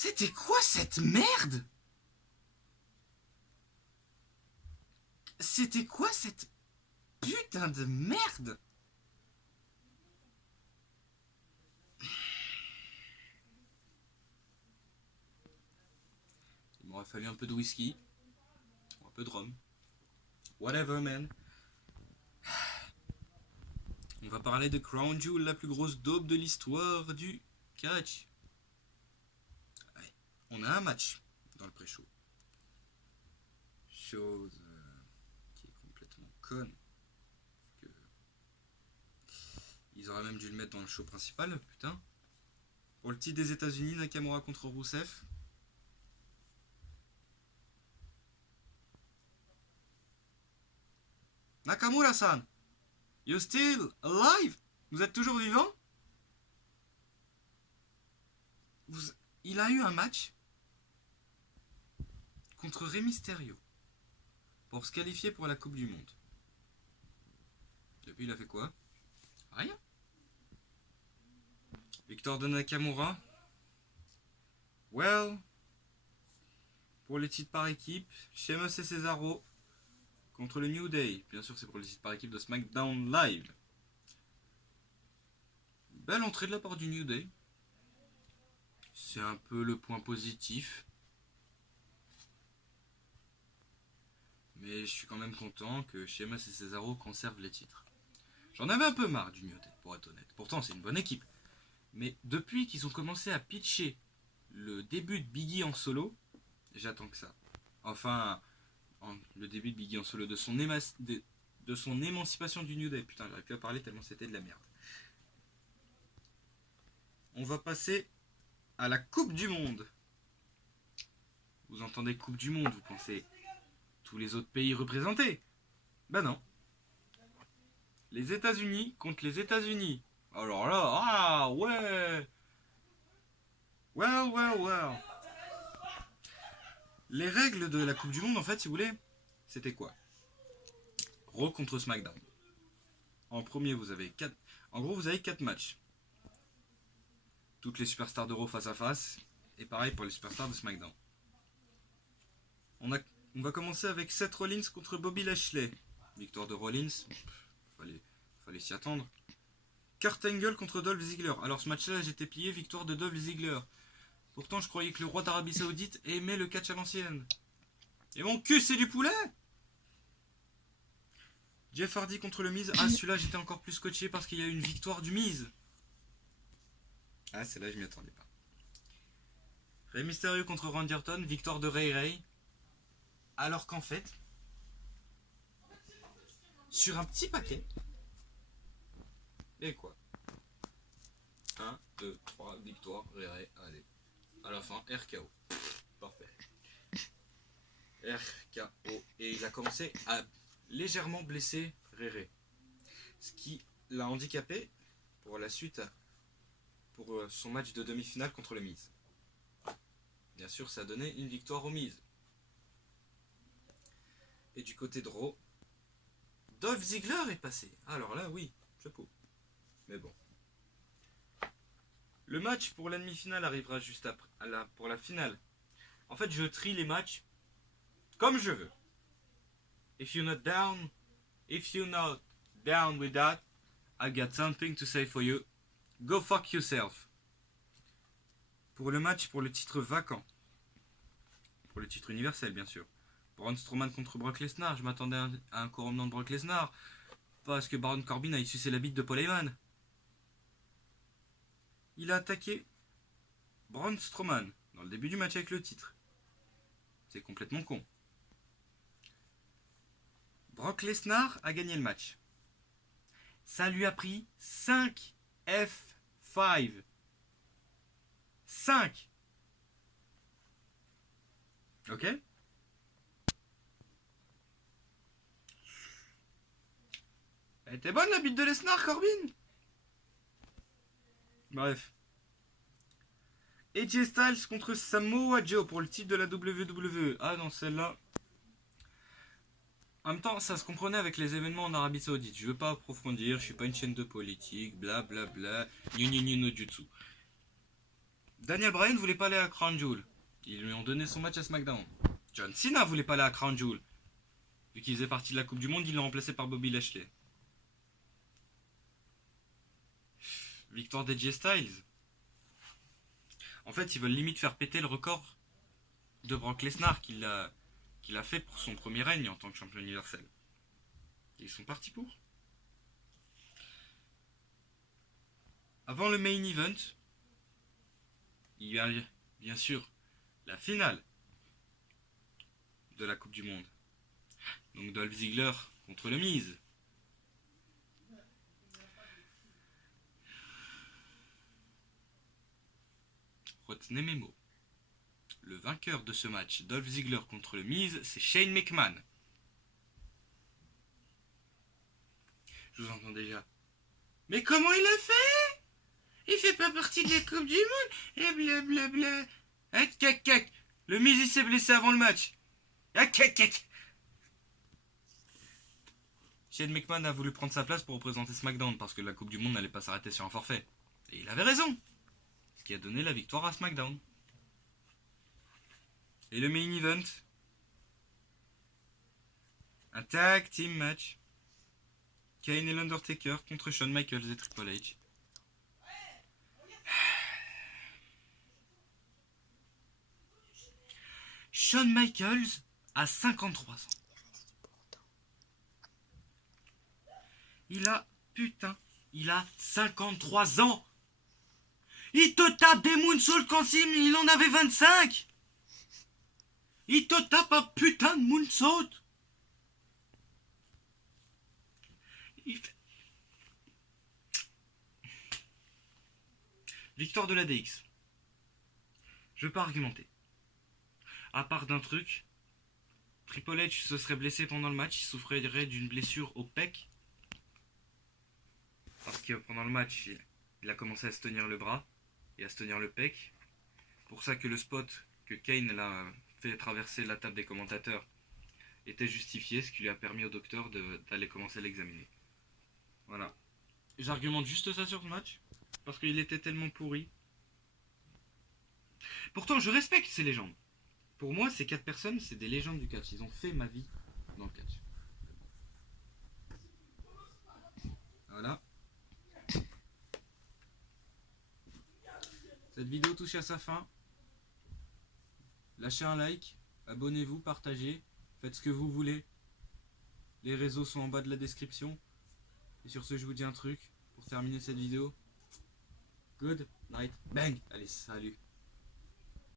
C'était quoi cette merde? C'était quoi cette putain de merde? Il m'aurait fallu un peu de whisky, ou un peu de rhum. Whatever, man. On va parler de Crown Jewel, la plus grosse daube de l'histoire du catch. Ouais. On a un match dans le pré-show. Chose qui est complètement conne. Que... Ils auraient même dû le mettre dans le show principal, putain. Pour le titre des États-Unis, Nakamura contre Rousseff. Nakamura-san, you still alive? Vous êtes toujours vivant? Il a eu un match contre Rey Mysterio pour se qualifier pour la Coupe du Monde. Depuis, il a fait quoi? Rien. Victoire de Nakamura. Well, pour les titres par équipe, Sheamus et Cesaro contre le New Day. Bien sûr, c'est pour les titres par équipe de SmackDown Live. Belle entrée de la part du New Day. C'est un peu le point positif. Mais je suis quand même content que Sheamus et Cesaro conservent les titres. J'en avais un peu marre du New Day, pour être honnête. Pourtant, c'est une bonne équipe. Mais depuis qu'ils ont commencé à pitcher le début de Biggie en solo, j'attends que ça. Enfin, le début de Biggie en solo, de son émancipation du New Day. Putain, j'aurais pu en parler tellement c'était de la merde. On va passer à la Coupe du Monde. Vous entendez Coupe du Monde, vous pensez tous les autres pays représentés? Ben non. Les États-Unis contre les États-Unis. Alors là, ah ouais. Well. Les règles de la Coupe du Monde, en fait, si vous voulez, c'était quoi? Raw contre SmackDown. En premier, vous avez 4... En gros, vous avez 4 matchs. Toutes les superstars de Raw face à face. Et pareil pour les superstars de SmackDown. On va commencer avec Seth Rollins contre Bobby Lashley. Victoire de Rollins. Fallait s'y attendre. Kurt Angle contre Dolph Ziggler. Alors ce match-là, j'étais plié, victoire de Dolph Ziggler. Pourtant, je croyais que le roi d'Arabie Saoudite aimait le catch à l'ancienne. Et mon cul, c'est du poulet! Jeff Hardy contre le Miz. Ah, celui-là, j'étais encore plus scotché parce qu'il y a eu une victoire du Miz. Ah, celle-là, je m'y attendais pas. Rey Mysterio contre Randy Orton. Victoire de Ray. Alors qu'en fait, sur un petit paquet, et quoi? 1, 2, 3, victoire, Ray, allez. À la fin, RKO. Parfait. RKO. Et il a commencé à légèrement blesser Ray. Ce qui l'a handicapé pour la suite, pour son match de demi-finale contre le Miz. Bien sûr, ça a donné une victoire au Miz. Et du côté de Raw, Dolph Ziggler est passé. Alors là, oui, chapeau. Mais bon. Le match pour la demi-finale arrivera juste après, pour la finale. En fait, je trie les matchs comme je veux. If you're not down with that, I got something to say for you. Go fuck yourself. Pour le match, pour le titre vacant. Pour le titre universel, bien sûr. Braun Strowman contre Brock Lesnar. Je m'attendais à un couronnement de Brock Lesnar. Parce que Baron Corbin a sucé la bite de Paul Heyman. Il a attaqué Braun Strowman dans le début du match avec le titre. C'est complètement con. Brock Lesnar a gagné le match. Ça lui a pris 5 F5. 5. Ok? Elle était bonne la bite de Lesnar, Corbin? Bref. AJ Styles contre Samoa Joe pour le titre de la WWE. Ah non, celle-là. En même temps, ça se comprenait avec les événements en Arabie Saoudite. Je veux pas approfondir, je suis pas une chaîne de politique, blablabla, no jutsu. Daniel Bryan voulait pas aller à Crown Jewel. Ils lui ont donné son match à SmackDown. John Cena voulait pas aller à Crown Jewel. Vu qu'il faisait partie de la Coupe du Monde, ils l'ont remplacé par Bobby Lashley. Victoire d'AJ Styles. En fait, ils veulent limite faire péter le record de Brock Lesnar qu'il a fait pour son premier règne en tant que champion universel. Et ils sont partis pour. Avant le main event, il y a bien sûr la finale de la Coupe du Monde. Donc Dolph Ziggler contre le Miz. Retenez mes mots. Le vainqueur de ce match, Dolph Ziggler contre le Miz, c'est Shane McMahon. Je vous entends déjà. Mais comment il a fait? Il fait pas partie de la Coupe du Monde. Et blablabla. Le Miz il s'est blessé avant le match. Shane McMahon a voulu prendre sa place pour représenter SmackDown parce que la Coupe du Monde n'allait pas s'arrêter sur un forfait. Et il avait raison. Ce qui a donné la victoire à SmackDown. Et le main event, un tag team match. Kane et l'Undertaker contre Shawn Michaels et Triple H. Shawn Michaels a 53 ans. Il a 53 ans. Il te tape des moonsaults quand il en avait 25. Il te tape un putain de moonsault. Victoire de la DX. Je veux pas argumenter. À part d'un truc, Triple H se serait blessé pendant le match, il souffrirait d'une blessure au pec. Parce que pendant le match, il a commencé à se tenir le bras et à se tenir le pec. Pour ça que le spot que Kane l'a fait traverser la table des commentateurs était justifié, ce qui lui a permis au docteur d'aller commencer à l'examiner. Voilà. J'argumente juste ça sur ce match, parce qu'il était tellement pourri. Pourtant, je respecte ces légendes. Pour moi, ces 4 personnes, c'est des légendes du catch. Ils ont fait ma vie dans le catch. Voilà. Cette vidéo touche à sa fin. Lâchez un like, abonnez-vous, partagez, faites ce que vous voulez. Les réseaux sont en bas de la description. Et sur ce, je vous dis un truc pour terminer cette vidéo. Good night, bang. Allez, salut.